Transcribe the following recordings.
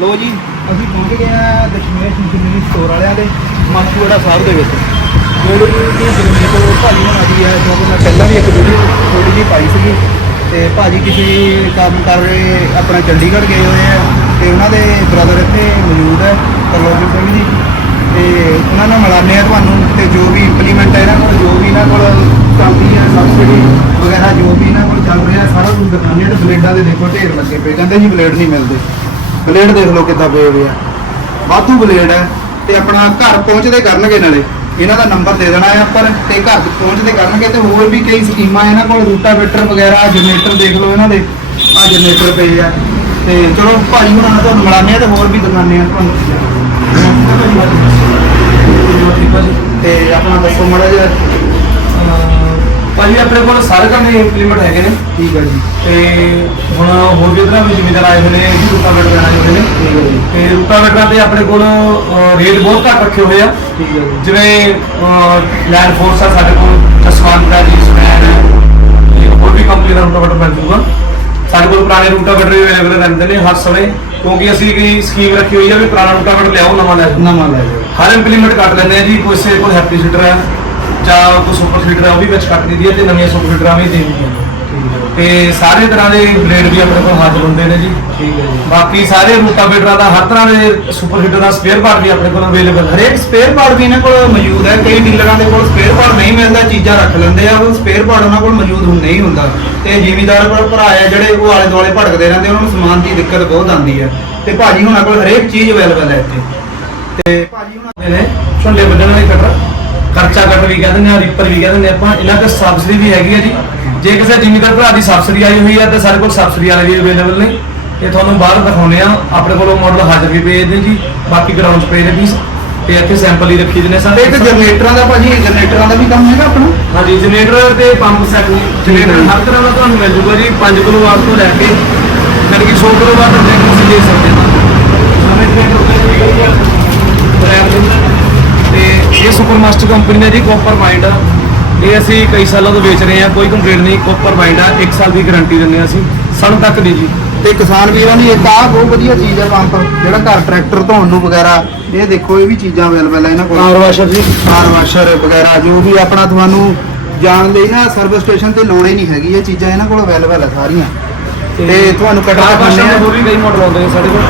ਲੋ ਜੀ, ਅਸੀਂ ਪਹੁੰਚ ਗਏ ਆ ਦਸ਼ਮੇਸ਼ ਮਸ਼ੀਨਰੀ ਸਟੋਰ ਵਾਲਿਆਂ ਦੇ ਮਾਛੀਵਾੜਾ ਸਾਹਿਬ ਦੇ ਵਿੱਚ। ਜਿਹੜੀ ਕਿ ਜਰਮਨੀ ਤੋਂ ਭਾਜੀ ਹੋਣਾ ਦੀ ਹੈ, ਜੋ ਮੈਂ ਪਹਿਲਾਂ ਵੀ ਇੱਕ ਵੀਡੀਓ ਥੋੜੀ ਜਿਹੀ ਪਾਈ ਸੀਗੀ। ਤੇ ਭਾਜੀ ਕਿਸੇ ਕੰਮ ਕਰ ਰਹੇ, ਆਪਣਾ ਚੰਡੀਗੜ੍ਹ ਗਏ ਹੋਏ ਆ, ਤੇ ਉਹਨਾਂ ਦੇ ਬ੍ਰਦਰ ਇੱਥੇ ਮੌਜੂਦ ਹੈ ਤਰਲੋਚਨ ਸਿੰਘ ਜੀ। ਤੇ ਉਹਨਾਂ ਨਾਲ ਮਿਲਾਨੇ ਆ ਤੁਹਾਨੂੰ, ਤੇ ਜੋ ਵੀ ਇੰਪਲੀਮੈਂਟ ਹੈ ਇਹਨਾਂ ਕੋਲ, ਜੋ ਵੀ ਇਹਨਾਂ ਕੋਲ ਚੱਲਦੀ ਹੈ ਸਬਸਿਡੀ ਵਗੈਰਾ ਜੋ ਵੀ ਇਹਨਾਂ ਕੋਲ ਚੱਲ ਰਿਹਾ, ਸਾਰਾ ਕੁਝ ਦਿਖਾਉਂਦੇ ਆ ਤੇ ਬਲੇਡਾਂ ਦੇ ਦੇਖੋ, ਢੇਰ ਲੱਗੇ ਪਏ, ਕਹਿੰਦੇ ਜੀ ਬਲੇਡ ਨਹੀਂ ਮਿਲਦੇ। ਬਲੇਡ ਦੇਖ ਲਓ ਕਿੱਦਾਂ ਪਏ ਹੋਏ ਆ। ਵਾਧੂ ਬਲੇਡ ਹੈ ਤੇ ਆਪਣਾ ਘਰ ਪਹੁੰਚਦੇ ਕਰਨਗੇ ਨਾਲੇ। ਇਹਨਾਂ ਦਾ ਨੰਬਰ ਦੇ ਦੇਣਾ ਹੈ ਆਪਾਂ ਤੇ ਘਰ ਪਹੁੰਚਦੇ ਕਰਨਗੇ ਤੇ ਹੋਰ ਵੀ ਕਈ ਸਕੀਮਾਂ ਇਹਨਾਂ ਕੋਲ ਰੂਟਾਵੇਟਰ ਵਗੈਰਾ ਜਨਰੇਟਰ ਦੇਖ ਲਓ ਇਹਨਾਂ ਦੇ। ਆ ਜਨਰੇਟਰ ਪਏ ਆ। ਤੇ ਚਲੋ ਭਾਜੀ ਹੁਣਾਂ ਨਾਲ ਤੁਹਾਨੂੰ ਮਿਲਾਨੇ ਆ ਤੇ ਹੋਰ ਵੀ ਦਿਖਾਉਂਦੇ ਆ ਤੁਹਾਨੂੰ। ਤੇ ਆਪਣਾ ਦੱਸੋ ਮਾੜਾ ਜਿਹਾ। ਭਾਜੀ ਆਪਣੇ ਕੋਲ ਸਾਰੇ ਕੰਮ ਇੰਪਲੀਮੈਂਟ ਹੈਗੇ ਨੇ। ਠੀਕ ਹੈ ਜੀ। ਤੇ ਹੁਣ ਹੋਰ ਵੀ ਇਧਰਾਂ ਵੀ ਜ਼ਿਮੀਦਾਰ ਆਏ ਹੋਏ ਨੇ ਇਹ ਵੀ ਰੂਟਾਵੇਟਰ ਲੈਣਾ ਚਾਹੁੰਦੇ ਨੇ। ਠੀਕ ਹੈ ਜੀ। ਤੇ ਰੂਟਾਵੇਟਰਾਂ ਤੇ ਆਪਣੇ ਕੋਲ ਰੇਟ ਬਹੁਤ ਘੱਟ ਰੱਖੇ ਹੋਏ ਆ। ਠੀਕ ਹੈ ਜੀ। ਜਿਵੇਂ ਲੈਂਡ ਫੋਰਸ ਆ ਸਾਡੇ ਕੋਲ ਜਸਵੰਤ ਦਾ ਜੀ ਤੇ ਹੋਰ ਵੀ ਕੰਪਨੀ ਦਾ ਰੂਟਾਵੇਟਰ ਮਿਲ ਜੂਗਾ। ਸਾਡੇ ਕੋਲ ਪੁਰਾਣੇ ਰੂਟਾਵੇਟਰ ਵੀ ਅਵੇਲੇਬਲ ਰਹਿੰਦੇ ਨੇ ਹਰ ਸਮੇਂ। ਕਿਉਂਕਿ ਅਸੀਂ ਕੀ ਸਕੀਮ ਰੱਖੀ ਹੋਈ ਹੈ ਵੀ ਪੁਰਾਣਾ ਰੂਟਾਵੇਟਰ ਲਿਆਓ ਨਵਾਂ ਲੈ ਨਵਾਂ ਲੈ ਜਾਓ। ਹਰ ਇੰਪਲੀਮੈਂਟ ਕੱਟ ਲੈਂਦੇ ਆ ਜੀ ਕੋਈ ਸੇ ਕੋਲ ਹੈਪੀ ਸੀਟਰ ਹੈ। ਜਾਂ ਕੋਈ ਸੁਪਰ ਸੀਟਰ ਹੈ ਉਹ ਵੀ ਵਿੱਚ ਕੱਟ ਦਿੰਦੀ ਹੈ ਤੇ ਨਵੀਆਂ ਸੁਪਰ ਸੀਟਰਾਂ ਵੀ ਦੇ ਦਿੰਦੀਆਂ ਨੇ ਹੈ ਤੇ ਸਾਰੇ ਤਰ੍ਹਾਂ ਦੇ ਬਲੇਡ ਵੀ ਆਪਣੇ ਕੋਲ ਹਾਜ਼ਰ ਹੁੰਦੇ ਨੇ ਜੀ। ਠੀਕ ਹੈ ਜੀ। ਬਾਕੀ ਸਾਰੇ ਰੂਟਾਵੇਟਰਾਂ ਦਾ ਹਰ ਤਰ੍ਹਾਂ ਦੇ ਸੁਪਰ ਸੀਟਰ ਦਾ ਸਪੇਅਰ ਪਾਰਟ ਵੀ ਆਪਣੇ ਕੋਲ ਅਵੇਲੇਬਲ ਹੈ ਹਰੇਕ ਸਪੇਅਰ ਪਾਰਟ ਵੀ ਇਹਨਾਂ ਕੋਲ ਮੌਜੂਦ ਹੈ। ਕਈ ਡੀਲਰਾਂ ਦੇ ਕੋਲ ਸਪੇਅਰ ਪਾਰਟ ਨਹੀਂ ਮਿਲਦਾ ਚੀਜ਼ਾਂ ਰੱਖ ਲੈਂਦੇ ਆ। ਉਹ ਸਪੇਅਰ ਪਾਰਟ ਉਹਨਾਂ ਕੋਲ ਮੌਜੂਦ ਹੁਣ ਨਹੀਂ ਹੁੰਦਾ। ਤੇ ਜ਼ਿਮੀਦਾਰ ਕੋਲ ਭਰਾ ਆ ਜਿਹੜੇ ਉਹ ਆਲੇ ਦੁਆਲੇ ਭਟਕਦੇ ਰਹਿੰਦੇ ਉਹਨਾਂ ਨੂੰ ਸਮਾਨ ਦੀ ਦਿੱਕਤ ਬਹੁਤ ਆਉਂਦੀ ਹੈ। ਤੇ ਭਾਜੀ ਹੁਣਾਂ ਕੋਲ ਹਰੇਕ ਚੀਜ਼ ਅਵੇਲੇਬਲ ਹੈ ਇੱਥੇ। ਤੇ ਭਾਜੀ ਹੁਣਾਂ ਨੇ ਛੋਲੇ ਵੱਢਣ ਵਾਲੇ ਕਟਰ। ਖਰਚਾ ਕੱਟ ਵੀ ਕਹਿੰਦੇ ਨੇ ਰੀਪਰ ਵੀ ਕਹਿੰਦੇ ਨੇ ਆਪਾਂ ਇਹਨਾਂ ਤੇ ਸਬਸਿਡੀ ਵੀ ਹੈਗੀ ਹੈ ਜੀ। ਜੇ ਕਿਸੇ ਜ਼ਿਮੀਦਾਰ ਭਰਾ ਦੀ ਸਬਸਿਡੀ ਆਈ ਹੋਈ ਹੈ ਤੇ ਸਾਡੇ ਕੋਲ ਸਬਸਿਡੀ ਵਾਲੇ ਵੀ ਅਵੇਲੇਬਲ ਨੇ। ਤੇ ਤੁਹਾਨੂੰ ਬਾਹਰ ਦਿਖਾਉਣੇ ਆ ਆਪਣੇ ਕੋਲ ਮਾਡਲ ਹਾਜ਼ਰ ਵੀ ਪਏ ਨੇ ਜੀ। ਬਾਕੀ ਗਰਾਊਂਡ 'ਚ ਪਏ ਨੇ ਪੀਸ ਤੇ ਇੱਥੇ ਸੈਂਪਲ ਹੀ ਰੱਖੀ ਦੇ ਨੇ ਸਾਰੇ। ਇੱਕ ਜਨਰੇਟਰਾਂ ਦਾ ਭਾਜੀ ਜਨਰੇਟਰਾਂ ਦਾ ਵੀ ਕੰਮ ਹੈਗਾ ਆਪਣਾ? ਹਾਂਜੀ ਜਨਰੇਟਰ ਤੇ ਪੰਪ ਸੈਟ ਜਨਰੇਟਰ ਹਰ ਤਰ੍ਹਾਂ ਦਾ ਤੁਹਾਨੂੰ ਮਿਲ ਜੂਗਾ ਜੀ। 5 ਕਿਲੋਵਾਟ ਤੋਂ ਲੈ ਕੇ ਯਾਨੀ ਕਿ 100 ਕਿਲੋਵਾਟ ਤੱਕ ਤੁਸੀਂ ਦੇ ਸਕਦੇ ਹੋ। ਨਵੇਂ ਜਨਰੇਟਰ ਤੇ ਇਹ ਸੁਪਰ ਮਾਸਟਰ ਕੰਪਨੀ ਦਾ ਜੀ ਕਾਪਰ ਮਾਈਂਡ ਇਹ ਅਸੀਂ ਕਈ ਸਾਲਾਂ ਤੋਂ ਵੇਚ ਰਹੇ ਹਾਂ ਕੋਈ ਕੰਪਲੇਂਟ ਨਹੀਂ ਕਾਪਰ ਮਾਈਂਡ ਆ 1 ਸਾਲ ਦੀ ਗਾਰੰਟੀ ਦਿੰਦੇ ਹਾਂ ਅਸੀਂ ਸਣ ਤੱਕ ਦੀ ਜੀ। ਤੇ ਕਿਸਾਨ ਵੀਰਾਂ ਦੀ ਇੱਕ ਆਹ ਬਹੁਤ ਵਧੀਆ ਚੀਜ਼ ਹੈ ਪੰਪ ਜਿਹੜਾ ਘਰ ਟਰੈਕਟਰ ਧੋਣ ਨੂੰ ਵਗੈਰਾ ਇਹ ਦੇਖੋ ਇਹ ਵੀ ਚੀਜ਼ਾਂ ਅਵੇਲੇਬਲ ਹੈ ਇਹਨਾਂ ਕੋਲ। ਪਾਵਰ ਵਾਸ਼ਰ ਜੀ। ਕਾਰ ਵਾਸ਼ਰ ਵਗੈਰਾ ਜੋ ਵੀ ਆਪਣਾ ਤੁਹਾਨੂੰ ਜਾਣ ਲਈ ਨਾ ਸਰਵਿਸ ਸਟੇਸ਼ਨ ਤੇ ਹੀ ਨਹੀਂ ਹੈਗੀ ਇਹ ਚੀਜ਼ਾਂ ਇਹਨਾਂ ਕੋਲ ਅਵੇਲੇਬਲ ਹੈ ਸਾਰੀਆਂ। ਤੇ ਤੁਹਾਨੂੰ ਕਾਰ ਦਿਖਾਉਂਦੇ ਦੇ ਆ ਹੋਰ ਵੀ ਕਈ ਮਾਡਲ ਆਉਂਦੇ ਨੇ ਸਾਡੇ ਕੋਲ।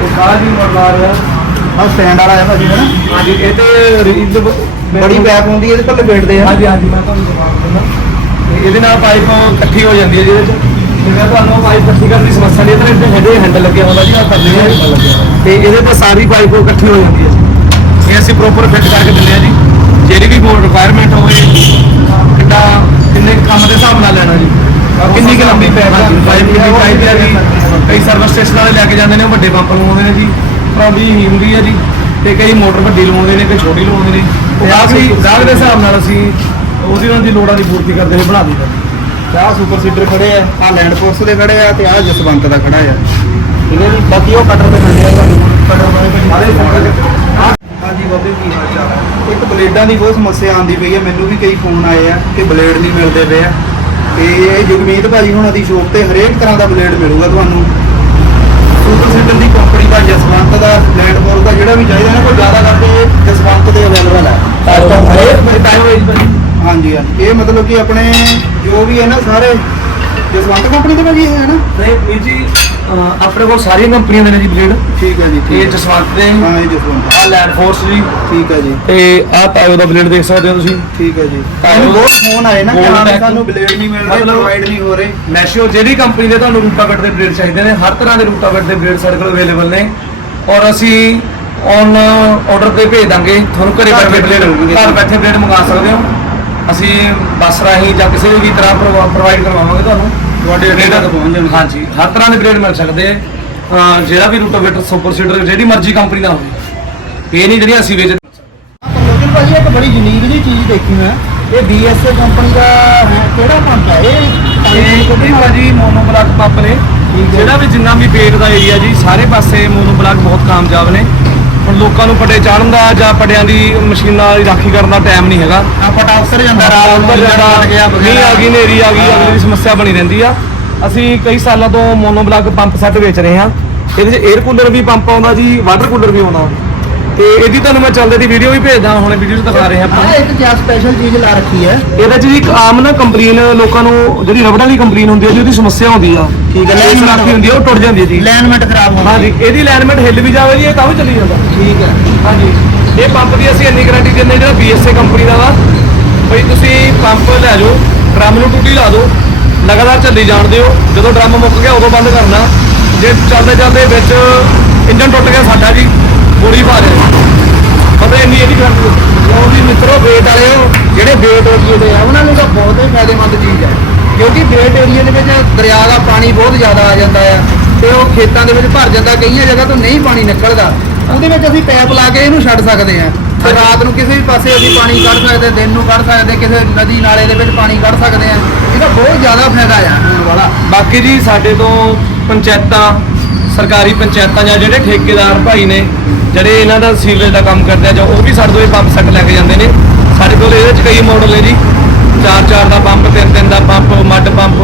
ਤੇ ਕਾਰ ਵੀ ਮਾਡਲ ਆ ਰਿਹਾ। ਆਹ ਸਟੈਂਡ ਵਾਲਾ ਹੈ ਭਾਜੀ ਹਨਾ ਹਾਂਜੀ ਇਹ ਤੇ ਰੀਲ ਬੜੀ ਪੈਪ ਹੁੰਦੀ ਹੈ ਇਹਦੇ ਪਰ ਲਪੇਟਦੇ ਆ। ਹਾਂਜੀ ਹਾਂਜੀ ਮੈਂ ਤੁਹਾਨੂੰ ਦਿਖਾ ਦਿੰਦਾ। ਤੇ ਇਹਦੇ ਨਾਲ ਪਾਈਪ ਇਕੱਠੀ ਹੋ ਜਾਂਦੀ ਹੈ ਜਿਹਦੇ ਚ। ਜਿਵੇਂ ਤੁਹਾਨੂੰ ਪਾਈਪ ਇਕੱਠੀ ਕਰਨ ਦੀ ਸਮੱਸਿਆ ਨਹੀਂ ਇਹਦੇ ਹੈਡੇ ਹੈਂਡਲ ਲੱਗਿਆ ਹੁੰਦਾ ਜੀ ਆ ਕਰ ਲਿਆ ਤੇ ਇਹਦੇ ਤੇ ਸਾਰੀ ਪਾਈਪ ਇਕੱਠੀ ਹੋ ਜਾਂਦੀ ਹੈ ਜੀ। ਇਹ ਅਸੀਂ ਪ੍ਰੋਪਰ ਫਿੱਟ ਕਰਕੇ ਦਿੰਦੇ ਆ ਜੀ। ਜਿਹੜੀ ਵੀ ਕੋਈ ਰਿਕੁਆਇਰਮੈਂਟ ਹੋਵੇ ਕਿੰਨੇ ਕੁ ਕੰਮ ਦੇ ਹਿਸਾਬ ਨਾਲ ਲੈਣਾ ਜੀ। ਕਿੰਨੀ ਕੁ ਲੰਬੀ ਪਾਈਪ ਪਾਈਪ ਦੀ ਚਾਹੀਦੀ ਹੈ ਜੀ। ਕਈ ਸਰਵਿਸ ਸਟੇਸ਼ਨ ਵਾਲੇ ਲੈ ਕੇ ਜਾਂਦੇ ਨੇ ਉਹ ਵੱਡੇ ਪੰਪ ਲਵਾਉਂਦੇ ਨੇ ਜੀ। ਪ੍ਰੋਬਲੀ ਹੀ ਹੁੰਦੀ ਹੈ ਜੀ ਤੇ ਕਈ ਮੋਟਰ ਵੱਡੀ ਲਵਾਉਂਦੇ ਨੇ ਕਈ ਛੋਟੀ ਲਵਾਉਂਦੇ ਨੇ। ਤੇ ਆਹ ਵੀ ਗਾਹਕ ਦੇ ਹਿਸਾਬ ਨਾਲ ਅਸੀਂ ਉਹਦੀ ਉਹਨਾਂ ਦੀ ਲੋੜਾਂ ਦੀ ਪੂਰਤੀ ਕਰਦੇ ਹੋਏ ਬਣਾ ਦਈਦਾ। ਤੇ ਆਹ ਸੁਪਰ ਸੀਡਰ ਖੜੇ ਆ ਆਹ ਲੈਂਡ ਫੋਰਸ ਦੇ ਖੜੇ ਆ ਤੇ ਆਹ ਜਸਵੰਤ ਦਾ ਖੜਾ ਆ। ਹੈ ਜੀ ਬਾਕੀ ਉਹ ਕਟਰ ਤੇ ਖੜੇ ਆ। ਕਟਰ ਬਾਰੇ ਸਾਰੇ ਹਾਂਜੀ ਬਾਬੇ ਕੀ ਹਾਲ ਚਾਲ ਹੈ ਇੱਕ ਬਲੇਡਾਂ ਦੀ ਬਹੁਤ ਸਮੱਸਿਆ ਆਉਂਦੀ ਪਈ ਹੈ ਮੈਨੂੰ ਵੀ ਕਈ ਫੋਨ ਆਏ ਆ ਕਿ ਬਲੇਡ ਨਹੀਂ ਮਿਲਦੇ ਪਏ ਆ। ਤੇ ਇਹ ਜਗਮੀਤ ਭਾਜੀ ਹੁਣਾਂ ਦੀ ਸ਼ੋਪ ਤੇ ਹਰੇਕ ਤਰ੍ਹਾਂ ਦਾ ਬਲੇਡ ਮਿਲੂਗਾ ਤੁਹਾਨੂੰ। ਸੁਪਰ ਸੀਡਰ ਦੀ ਕੰਪਨੀ ਦਾ ਜਸਵੰਤ ਦਾ ਲੈਂਡ ਫੋਰਸ ਦਾ ਜਿਹੜਾ ਵੀ ਚਾਹੀਦਾ ਨਾ ਕੋਈ ਜ਼ਿਆਦਾ ਕਰਕੇ ਜਸਵੰਤ ਦੇ ਅਵੇਲੇਬਲ ਹੈ। ਹਾਂਜੀ ਹਾਂਜੀ। ਇਹ ਮਤਲਬ ਕਿ ਆਪਣੇ ਜੋ ਵੀ ਹੈ ਨਾ ਸਾਰੇ ਜਸਵੰਤ ਕੰਪਨੀ ਦੇ ਭਾਜੀ ਇਹ ਹੈ ਨਾ? ਨਹੀਂ ਇਹ ਜੀ ਅਹ ਆਪਣੇ ਕੋਲ ਸਾਰੀਆਂ ਕੰਪਨੀਆਂ ਦੇ ਨੇ ਜੀ ਬਲੇਡ ਠੀਕ ਹੈ ਜੀ ਇਹ ਠੀਕ। ਜਸਵੰਤ ਦੇ ਹਾਂ ਇਹ ਜਸਵੰਤ। ਆ ਲੈਂਡ ਫੋਰਸ ਜੀ। ਠੀਕ ਹੈ ਜੀ। ਤੇ ਆਹ ਤਾਇਓ ਦਾ ਬਲੇਡ ਦੇਖ ਸਕਦੇ ਹੋ ਤੁਸੀਂ। ਠੀਕ ਹੈ ਜੀ। ਮੈਨੂੰ ਬਹੁਤ ਫੋਨ ਆਏ ਨਾ ਕਿ Gold ਹਾਂ back- ਸਾਨੂੰ ਬਲੇਡ ਨਹੀਂ ਮਿਲ ਰਹੇ ਮਤਲਬ- ਪ੍ਰੋਵਾਈਡ ਨਹੀਂ ਹੋ ਰਹੇ। ਮੈਸ਼ੀਓ ਜਿਹੜੀ ਕੰਪਨੀ ਦੇ ਤੁਹਾਨੂੰ ਰੂਟਾਵੇਟਰ ਦੇ ਬਲੇਡ ਚਾਹੀਦੇ ਨੇ ਹਰ ਤਰ੍ਹਾਂ ਦੇ ਰੂਟਾਵੇਟਰ ਦੇ ਬਲੇਡ ਸਾਡੇ ਕੋਲ ਅਵੇਲੇਬਲ ਨੇ। ਔਰ ਅਸੀਂ ਔਨ ਆਰਡਰ ਤੇ ਭੇਜ ਦਾਂਗੇ ਤੁਹਾਨੂੰ ਘਰੇ ਘਰ ਬੈਠੇ ਬਲੇਡ। ਘਰ ਬੈਠੇ ਬਲੇਡ ਮੰਗਾ ਸਕਦੇ ਹੋ। ਅਸੀਂ ਬੱਸ ਰਾਹੀਂ ਜਾਂ ਕਿਸੇ ਵੀ ਤਰ੍ਹਾਂ ਪ੍ਰੋਵਾਈਡ ਕਰਵਾਵਾਂਗੇ ਤੁਹਾਨੂੰ। ਤੁਹਾਡੇ ਅੱਡੇ ਤੱਕ ਪਹੁੰਚ ਜਾਣ ਹਾਂਜੀ ਹਰ ਤਰ੍ਹਾਂ ਦੇ ਬਲੇਡ ਮਿਲ ਸਕਦੇ ਆ। ਜਿਹੜਾ ਵੀ ਰੂਟਾਵੇਟਰ ਸੁਪਰ ਸੀਡਰ ਜਿਹੜੀ ਮਰਜ਼ੀ ਕੰਪਨੀ ਦਾ ਹੋਵੇ। ਇਹ ਨਹੀਂ ਜਿਹੜੀਆਂ ਅਸੀਂ ਵੇਚ ਲੇਕਿਨ ਭਾਜੀ ਇੱਕ ਬੜੀ ਯੂਨੀਕ ਜੀ ਚੀਜ਼ ਦੇਖੀ ਮੈਂ। ਇਹ BSA ਕੰਪਨੀ ਦਾ ਹੈ ਕਿਹੜਾ ਪੰਪ ਹੈ ਇਹ ਇਹ ਭਾਜੀ ਮੋਨੋਬਲਾਕ ਪੰਪ ਨੇ ਠੀਕ ਹੈ। ਜਿਹੜਾ ਵੀ ਜਿੰਨਾ ਵੀ ਪੇਟ ਦਾ ਏਰੀਆ ਜੀ ਸਾਰੇ ਪਾਸੇ ਮੋਨੋਬਲਾਕ ਬਹੁਤ ਕਾਮਯਾਬ ਨੇ। ਲੋਕਾਂ ਨੂੰ ਪਟੇ ਚਾੜਨ ਦਾ ਜਾਂ ਪਟਿਆਂ ਦੀ ਮਸ਼ੀਨਾਂ ਦੀ ਰਾਖੀ ਕਰਨ ਦਾ ਟਾਈਮ ਨਹੀਂ ਹੈਗਾ। ਆ ਅਫਸਰ ਜਾਂਦਾ। ਰਾਤ ਨੂੰ ਗਿਆ ਮੀਂਹ ਆ ਗਈ ਨੇਰੀ ਆ ਗਈ ਅਗਲੇ ਦੀ ਸਮੱਸਿਆ ਬਣੀ ਰਹਿੰਦੀ ਆ। ਅਸੀਂ ਕਈ ਸਾਲਾਂ ਤੋਂ ਮੋਨੋਬਲਾਕ ਪੰਪ ਸੈੱਟ ਵੇਚ ਰਹੇ ਹਾਂ। ਇਹਦੇ 'ਚ 에ਅਰ ਕੂਲਰ ਵੀ ਪੰਪ ਆਉਂਦਾ ਜੀ ਵਾਟਰ ਕੂਲਰ ਵੀ ਆਉਂਦਾ। ਤੇ ਇਹਦੀ ਤੁਹਾਨੂੰ ਮੈਂ ਚੱਲਦੇ ਦੀ ਵੀਡੀਓ ਵੀ ਭੇਜਦਾ ਹੁਣ ਵੀਡੀਓ ਦਿਖਾ ਰਹੇ ਆਪਾਂ। ਹਾਂ ਇੱਕ ਜਿਆ ਸਪੈਸ਼ਲ ਚੀਜ਼ ਲਾ ਰੱਖੀ ਹੈ? ਇਹਦੇ 'ਚ ਜੀ ਇੱਕ ਆਮ ਨਾ ਕੰਪਲੀਨ ਲੋਕਾਂ ਨੂੰ ਜਿਹੜੀ ਰਬੜਾਂ ਦੀ ਕੰਪਲੀਨ ਹੁੰਦੀ ਹੈ ਜੀ ਉਹਦੀ ਸਮੱਸਿਆ ਆਉਂਦੀ ਆ। ਠੀਕ ਹੈ, ਲਾਈਨ ਰੱਖੀ ਹੁੰਦੀ ਆ ਉਹ ਟੁੱਟ ਜਾਂਦੀ ਹੈ ਜੀ। ਅਲਾਈਨਮੈਂਟ ਖਰਾਬ ਹੋ ਹਾਂਜੀ ਇਹਦੀ ਅਲਾਈਨਮੈਂਟ ਹਿੱਲ ਵੀ ਜਾਵੇ ਜੀ ਇਹ ਤਾਂ ਵੀ ਚੱਲੀ ਜਾਂਦਾ। ਠੀਕ ਹੈ। ਹਾਂਜੀ ਇਹ ਪੰਪ ਦੀ ਅਸੀਂ ਇੰਨੀ ਗਾਰੰਟੀ ਦਿੰਦੇ ਜਿਹੜਾ BSA ਕੰਪਨੀ ਦਾ ਵਾ ਬਈ ਤੁਸੀਂ ਪੰਪ ਲੈ ਜਾਓ ਡਰਮ ਨੂੰ ਟੂਟੀ ਲਾ ਦਿਓ ਲਗਾਤਾਰ ਚੱਲੀ ਜਾਣ ਦਿਓ ਜਦੋਂ ਡਰਮ ਮੁੱਕ ਗਿਆ ਉਦੋਂ ਬੰਦ ਕਰਨਾ। ਜੇ ਚੱਲਦੇ ਚੱਲਦੇ ਵਿੱਚ ਇੰਜਨ ਟੁੱਟ ਗਿਆ ਸਾਡਾ ਜੀ ਪਾ ਦੇ ਪਤਾ ਇੰਨੀ ਇਹਦੀ ਗਾਰੰਟੀ ਲਓ ਵੀ ਮਿੱਤਰੋ ਵੇਟ ਵਾਲਿਓ ਜਿਹੜੇ ਵੇਟ ਏਰੀਏ ਦੇ ਆ ਉਹਨਾਂ ਨੂੰ ਤਾਂ ਬਹੁਤ ਹੀ ਫਾਇਦੇਮੰਦ ਚੀਜ਼ ਹੈ ਕਿਉਂਕਿ ਵੇਟ ਏਰੀਏ ਦੇ ਵਿੱਚ ਦਰਿਆ ਦਾ ਪਾਣੀ ਬਹੁਤ ਜ਼ਿਆਦਾ ਆ ਜਾਂਦਾ ਆ ਤੇ ਉਹ ਖੇਤਾਂ ਦੇ ਵਿੱਚ ਭਰ ਜਾਂਦਾ ਕਈਆਂ ਜਗ੍ਹਾ ਤੋਂ ਨਹੀਂ ਪਾਣੀ ਨਿਕਲਦਾ। ਉਹਦੇ ਵਿੱਚ ਅਸੀਂ ਪੈਪ ਲਾ ਕੇ ਇਹਨੂੰ ਛੱਡ ਸਕਦੇ ਆ। ਤੇ ਰਾਤ ਨੂੰ ਕਿਸੇ ਵੀ ਪਾਸੇ ਅਸੀਂ ਪਾਣੀ ਕੱਢ ਸਕਦੇ ਦਿਨ ਨੂੰ ਕੱਢ ਸਕਦੇ ਕਿਸੇ ਨਦੀ ਨਾਲੇ ਦੇ ਵਿੱਚ ਪਾਣੀ ਕੱਢ ਸਕਦੇ ਆ। ਇਹਦਾ ਬਹੁਤ ਜ਼ਿਆਦਾ ਫਾਇਦਾ ਆ। ਹੋਣ ਵਾਲਾ। ਬਾਕੀ ਜੀ ਸਾਡੇ ਤੋਂ ਪੰਚਾਇਤਾਂ ਸਰਕਾਰੀ ਪੰਚਾਇਤਾਂ ਜਾਂ ਜਿਹੜੇ ਠੇਕੇਦਾਰ ਭਾਈ ਨੇ ਜਿਹੜੇ ਇਹਨਾਂ ਦਾ ਸੀਵਰੇਜ ਦਾ ਕੰਮ ਕਰਦੇ ਆ ਜਾਂ ਉਹ ਵੀ ਸਾਡੇ ਤੋਂ ਇਹ ਪੰਪ ਸੈੱਟ ਲੈ ਕੇ ਜਾਂਦੇ ਨੇ। ਸਾਡੇ ਕੋਲ ਇਹਦੇ ਚ ਕਈ ਮਾਡਲ ਨੇ ਜੀ। 4-4 ਦਾ ਪੰਪ 3-3 ਦਾ ਪੰਪ ਮੱਡ ਪੰਪ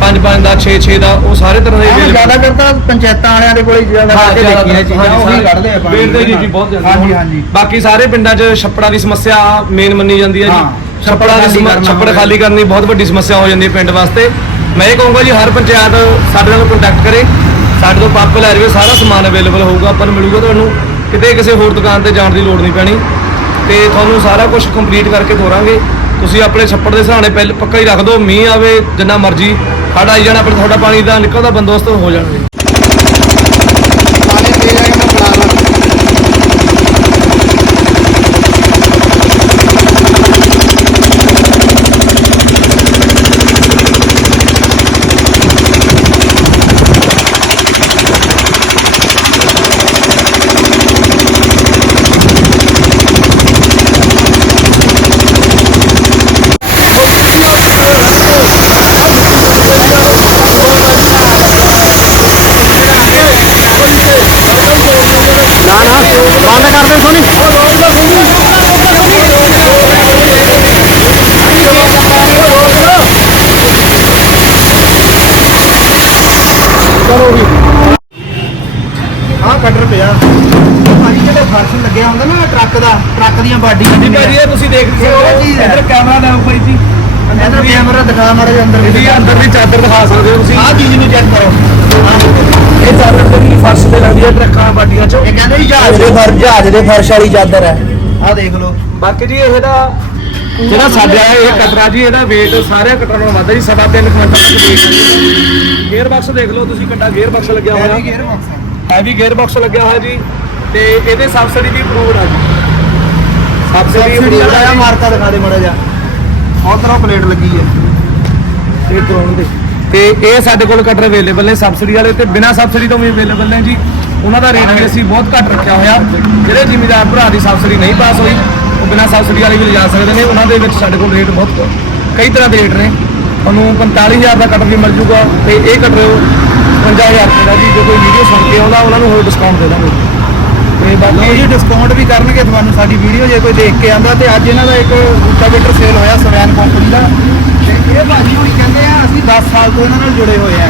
5-5 ਦਾ 6-6 ਦਾ ਉਹ ਸਾਰੇ ਤਰ੍ਹਾਂ ਦੇ ਹਾਂ, available ਜ਼ਿਆਦਾ ਕਰਤਾ ਪੰਚਾਇਤਾਂ ਵਾਲਿਆਂ ਦੇ ਕੋਲ ਜ਼ਿਆਦਾ ਕਰਕੇ ਦੇਖੀਆਂ ਚੀਜ਼ਾਂ ਉਹੀ ਕੱਢਦੇ ਆ ਪਾਣੀ ਵੇਚਦੇ ਜੀ ਜੀ ਬਹੁਤ ਜ਼ਿਆਦਾ। ਹਾਂਜੀ ਹਾਂਜੀ। ਬਾਕੀ ਸਾਰੇ ਪਿੰਡਾਂ 'ਚ ਛੱਪੜਾਂ ਦੀ ਸਮੱਸਿਆ ਮੇਨ ਮੰਨੀ ਜਾਂਦੀ ਹੈ ਹਾਂ, ਜੀ ਛੱਪੜ ਛੱਪੜਾਂ ਦੀ ਖਾਲੀ ਸਮ- ਕਰਨਾ ਛੱਪੜ ਹੋਵੇ। ਖਾਲੀ ਕਰਨੀ ਬਹੁਤ ਵੱਡੀ ਸਮੱਸਿਆ ਹੋ ਜਾਂਦੀ ਹੈ ਪਿੰਡ ਵਾਸਤੇ। ਮੈਂ ਇਹ ਕਹੂੰਗਾ ਜੀ ਹਰ ਪੰਚਾਇਤ ਸਾਡੇ ਨਾਲ ਕੰਟੈਕਟ ਕਰੇ। ਸਾਡੇ ਤੋਂ ਪੰਪ ਲੈ ਜਾਵੇ ਸਾਰਾ ਸਮਾਨ ਅਵੇਲੇਬਲ ਹੋਊਗਾ ਆਪਾਂ ਨੂੰ ਮਿਲੂਗਾ ਤੁਹਾਨੂੰ। ਕਿਤੇ ਕਿਸੇ ਹੋਰ ਦੁਕਾਨ ਤੇ ਜਾਣ ਦੀ ਲੋੜ ਨਹੀਂ ਪੈਣੀ। ਤੇ ਤੁਹਾਨੂੰ ਸਾਰਾ ਕੁਝ ਕੰਪਲੀਟ ਕਰਕੇ ਤੋਰਾਂਗੇ ਤੁਸੀਂ ਆਪਣੇ ਛੱਪੜ ਦੇ ਸਹਾਣੇ ਪਹਿਲੇ ਪੱਕਾ ਹੀ ਰੱਖ ਦਿਓ, ਮੀਂਹ ਆਵੇ, ਜਿੰਨਾ ਮਰਜ਼ੀ। ਹੜ ਆਈ ਜਾਣਾ ਪਰ ਤੁਹਾਡਾ ਪਾਣੀ ਦਾ ਨਿਕਲਦਾ, ਬੰਦੋਬਸਤ ਹੋ ਜਾਣਗੇ ਪਾਣੀ ਦੇ ਜਾਏਗਾ ਮੈਂ ਬਣਾ ਬੰਦ ਕਰ ਦੇ ਸੋਨੀ ਚਲੋ ਵੀ ਹਾਂ ਕਟਰ ਪਿਆ ਭਾਜੀ ਜਿਹੜੇ ਫਰਸ਼ ਲੱਗਿਆ ਹੁੰਦਾ ਨਾ ਟਰੱਕ ਦਾ ਟਰੱਕ ਦੀਆਂ ਬਾਡੀਆਂ ਜੀ ਭਾਜੀ ਇਹ ਤੁਸੀਂ ਦੇਖ ਇਹ ਉਹ ਚੀਜ਼ ਸਕਦੇ ਹੈ। ਇੱਧਰ ਕੈਮਰਾ ਲਾਓ ਭਾਈ ਜੀ। ਅੰਦਰ ਕੈਮਰਾ ਦਿਖਾ ਮਾੜਾ ਜਿਹਾ ਅੰਦਰ ਇਹਦੀ ਅੰਦਰ ਦੀ ਚਾਦਰ ਦਿਖਾ ਸਕਦੇ ਹੋ ਤੁਸੀਂ। ਆਹ ਚੀਜ਼ ਨੂੰ ਚੈੱਕ ਕਰੋ। ਇਹ ਚਾਦਰ ਤੇ ਵੀ ਫਰਸ਼ ਤੇ ਲੱਗਦੀ ਹੈ ਟਰੱਕਾਂ ਬਾਡੀਆਂ ਚੋਂ? ਇਹ ਕਹਿੰਦੇ ਜੀ ਜਹਾਜ਼। ਦੇ ਫਰ ਜਹਾਜ਼ ਦੇ ਫਰਸ਼ ਵਾਲੀ ਚਾਦਰ ਹੈ। ਆਹ ਦੇਖ ਲਓ। ਬਾਕੀ ਜੀ ਇਹਦਾ ਜਿਹੜਾ ਸਾਡਾ ਇਹ ਕਟਰਾ ਜੀ ਇਹਦਾ weight ਸਾਰੇ ਕਟਰਾਂ ਨਾਲੋਂ ਵੱਧ ਹੈ ਜੀ ਸਵਾ ਤਿੰਨ ਕੁਇੰਟਲ ਦੀ weight ਗੇਅਰ ਬਾਕਸ ਦੇਖ ਲਓ ਤੁਸੀਂ ਕੱਟਾ ਗੇਅਰ ਬਾਕਸ ਲੱਗਿਆ ਹੋਇਆ। Heavy gear box heavy gear box ਲੱਗਿਆ ਹੋਇਆ ਜੀ। ਤੇ ਇਹਦੇ ਸਬਸਿਡੀ ਵੀ ਅਪਰੂਵਡ ਆ ਜੀ। ਸਬਸਿਡੀ ਵਾਲਾ ਮਾਰਕਾ ਦਿਖਾ ਦੇ ਮਾੜਾ ਉਧਰੋਂ ਪਲੇਟ ਲੱਗੀ ਹੈ। ਇਹ ਕਰਾਉਣ ਦੇ ਤੇ ਇਹ ਸਾਡੇ ਕੋਲ ਕਟਰ ਅਵੇਲੇਬਲ ਨੇ ਸਬਸਿਡੀ ਵਾਲੇ ਤੇ ਬਿਨਾ ਸਬਸਿਡੀ ਤੋਂ ਵੀ ਅਵੇਲੇਬਲ ਨੇ ਜੀ। ਉਹਨਾਂ ਦਾ ਰੇਟ ਵੀ ਅਸੀਂ ਬਹੁਤ ਘੱਟ ਰੱਖਿਆ ਹੋਇਆ। ਜਿਹੜੇ ਜ਼ਿਮੀਦਾਰ ਭਰਾ ਦੀ ਸਬਸਿਡੀ ਨਹੀਂ ਪਾਸ ਹੋਈ ਉਹ ਬਿਨਾ ਸਬਸਿਡੀ ਵਾਲੇ ਵੀ ਲਿਜਾ ਸਕਦੇ ਨੇ। ਉਹਨਾਂ ਦੇ ਵਿੱਚ ਸਾਡੇ ਕੋਲ ਰੇਟ ਬਹੁਤ ਕਈ ਤਰ੍ਹਾਂ ਦੇ ਰੇਟ ਨੇ। ਤੁਹਾਨੂੰ 45000 ਦਾ ਕਟਰ ਵੀ ਮਿਲ ਜੂਗਾ ਤੇ ਇਹ ਕਟਰ 55000 ਰੁਪਏ ਦਾ ਜੀ। ਜੇ ਕੋਈ ਵੀਡੀਓ ਸੁਣ ਕੇ ਆਉਂਦਾ ਉਹਨਾਂ ਨੂੰ ਹੋਰ ਡਿਸਕਾਊਂਟ ਦੇ ਦਾਂਗੇ। ਤੇ ਬਾਕੀ ਜੀ ਡਿਸਕਾਊਂਟ ਵੀ ਕਰਨਗੇ ਤੁਹਾਨੂੰ ਸਾਡੀ ਵੀਡੀਓ ਜੇ ਕੋਈ ਦੇਖ ਕੇ ਆਂਦਾ ਤੇ ਅੱਜ ਇਹਨਾਂ ਦਾ ਇੱਕ ਰੂਟਾਵੇਟਰ ਸੇਲ ਹੋਇਆ ਸਵੈਨ ਕੰਪਨੀ ਦਾ। ਤੇ ਇਹ ਭਾਜੀ ਹੁਣੀ ਕਹਿੰਦੇ ਆ ਅਸੀਂ 10 ਸਾਲ ਤੋਂ ਇਹਨਾਂ ਨਾਲ ਜੁੜੇ ਹੋਏ ਆ।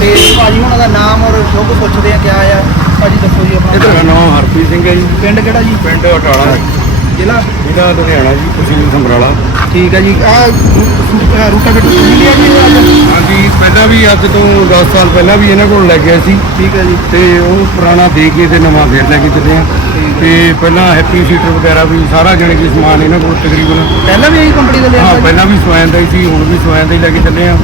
ਤੇ ਭਾਜੀ ਹੁਣਾਂ ਦਾ ਨਾਮ ਔਰ ਸ਼ੁਭ ਪੁੱਛਦੇ ਆ ਕਿਆ ਆ? ਭਾਜੀ ਦੱਸੋ ਜੀ ਆਪਣਾ। ਮੇਰਾ ਨਾਮ ਹਰਪ੍ਰੀਤ ਸਿੰਘ ਹੈ ਜੀ। ਪਿੰਡ ਕਿਹੜਾ ਜੀ? ਪਿੰਡ ਅਟਾਲਾ। ਜ਼ਿਲ੍ਹਾ? ਇਹਦਾ ਲੁਧਿਆਣਾ ਜੀ ਤਹਿਸੀਲ ਸਮਰਾਲਾ ਠੀਕ ਹੈ ਜੀ। ਆ ਰੂਟਾਵੇਟਰ ਤੁਸੀਂ ਲਿਆ ਜੀ? ਅੱਜ ਹਾਂਜੀ ਪਹਿਲਾਂ ਵੀ ਅੱਜ ਤੋਂ 10 ਸਾਲ ਪਹਿਲਾਂ ਵੀ ਇਹਨਾਂ ਕੋਲ ਲੈ ਗਿਆ ਸੀ। ਠੀਕ ਹੈ ਜੀ। ਤੇ ਉਹ ਪੁਰਾਣਾ ਦੇ ਕੇ ਤੇ ਨਵਾਂ ਫੇਰ ਲੈ ਕੇ ਚੱਲੇ ਆ। ਤੇ ਪਹਿਲਾਂ ਹੈਪੀ ਸੀਟਰ ਵਗੈਰਾ ਵੀ ਸਾਰਾ ਜਣੇ ਕੀ ਸਮਾਨ ਇਹਨਾਂ ਕੋਲ ਤਕਰੀਬਨ ਪਹਿਲਾਂ ਵੀ ਇਹੀ ਕੰਪਨੀ ਦਾ ਲਿਆ ਹਾਂ ਸੀ? ਪਹਿਲਾਂ ਵੀ ਸਵੈਨ ਦਾ ਹੀ ਸੀ ਹੁਣ ਵੀ ਸਵੈਨ ਦਾ ਹੀ ਲੈ ਕੇ ਚੱਲੇ ਆ।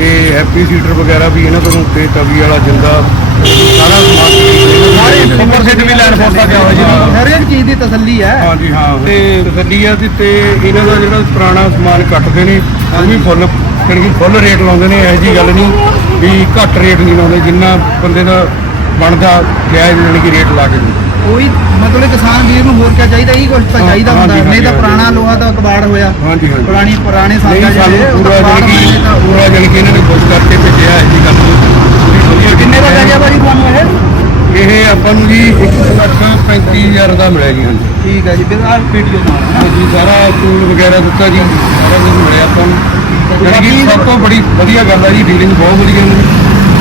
ਤੇ ਹੈਪੀ ਸੀਟਰ ਵਗੈਰਾ ਵੀ ਇਹਨਾਂ ਕੋਲੋਂ ਤੇ ਤਵੀ ਵਾਲਾ ਜਿੰਦਾ ਸਾਰਾ ਸਮਾਨ ਸਾਰੇ ਸੁਪਰ ਸੀਟ ਵੀ ਲੈਣ ਫੋਰਸ ਦਾ ਗਿਆ ਹੋਇਆ ਜੀ ਇਹਨਾਂ ਦਾ। ਹਰ ਇੱਕ ਚੀਜ਼ ਦੀ ਤਸੱਲੀ ਹੈ ਹਾਂਜੀ ਹਾਂ ਤੇ ਤਸੱਲੀ ਆ ਤੇ ਇਹਨਾਂ ਦਾ ਜਿਹੜਾ ਪੁਰਾਣਾ ਸਮਾਨ ਕੱਟਦੇ ਨੇ ਉਹ ਵੀ ਫੁੱਲ ਕਿਉਂਕਿ ਫੁੱਲ ਰੇਟ ਲਾਉਂਦੇ ਨੇ ਇਹੋ ਜੀ ਗੱਲ ਨਹੀਂ ਵੀ ਘੱਟ ਰੇਟ ਨਹੀਂ ਲਾਉਂਦੇ ਜਿੰਨਾ ਬੰਦੇ ਦਾ ਬਣਦਾ ਜਾਇਜ਼ ਜਾਣੀ ਕਿ ਰੇਟ ਲਾ ਕੇ ਦਿੰਦੇ। ਕੋਈ ਮਤਲਬ ਕਿਸਾਨ ਵੀਰ ਨੂੰ ਹੋਰ ਕਿਆ ਚਾਹੀਦਾ? ਇਹੀ ਕੁਝ ਤਾਂ ਹਾਂ, ਚਾਹੀਦਾ ਹੁੰਦਾ। ਨਹੀਂ ਤਾਂ ਪੁਰਾਣਾ ਲੋਹਾ ਦਾ ਕਬਾੜ ਹੋਇਆ। ਹਾਂਜੀ ਹਾਂਜੀ। ਪੁਰਾਣੀ ਪੁਰਾਣੇ ਸਾਨੂੰ ਜਿਹੜੇ ਪੂਰਾ ਪੂਰਾ ਜਾਣੀ ਕਿ ਇਹਨਾਂ ਨੇ ਖੁਸ਼ ਕਰਕੇ ਭੇਜਿਆ ਇਹੋ ਜੀ ਗੱਲ ਕਿੰਨੇ ਦਾ ਪੈ ਗਿਆ ਭਾਜੀ ਤੁਹਾਨੂੰ ਇਹ? ਇਹ ਆਪਾਂ ਨੂੰ ਜੀ 1 ਲੱਖ 35000 ਦਾ ਮਿਲਿਆ ਜੀ ਹਾਂਜੀ। ਠੀਕ ਹੈ ਜੀ ਫਿਰ ਆਹ ਵੀਡੀਓ ਨਾਲ ਹੈ ਹਾਂਜੀ ਸਾਰਾ ਟੂਲ ਵਗੈਰਾ ਦਿੱਤਾ ਜੀ ਸਾਰਾ ਕੁਝ ਮਿਲਿਆ ਆਪਾਂ ਨੂੰ। ਕਿ ਸਭ ਤੋਂ ਬੜੀ ਵਧੀਆ ਗੱਲ ਹੈ ਜੀ ਡੀਲਿੰਗ ਬਹੁਤ ਵਧੀਆ ਨੇ।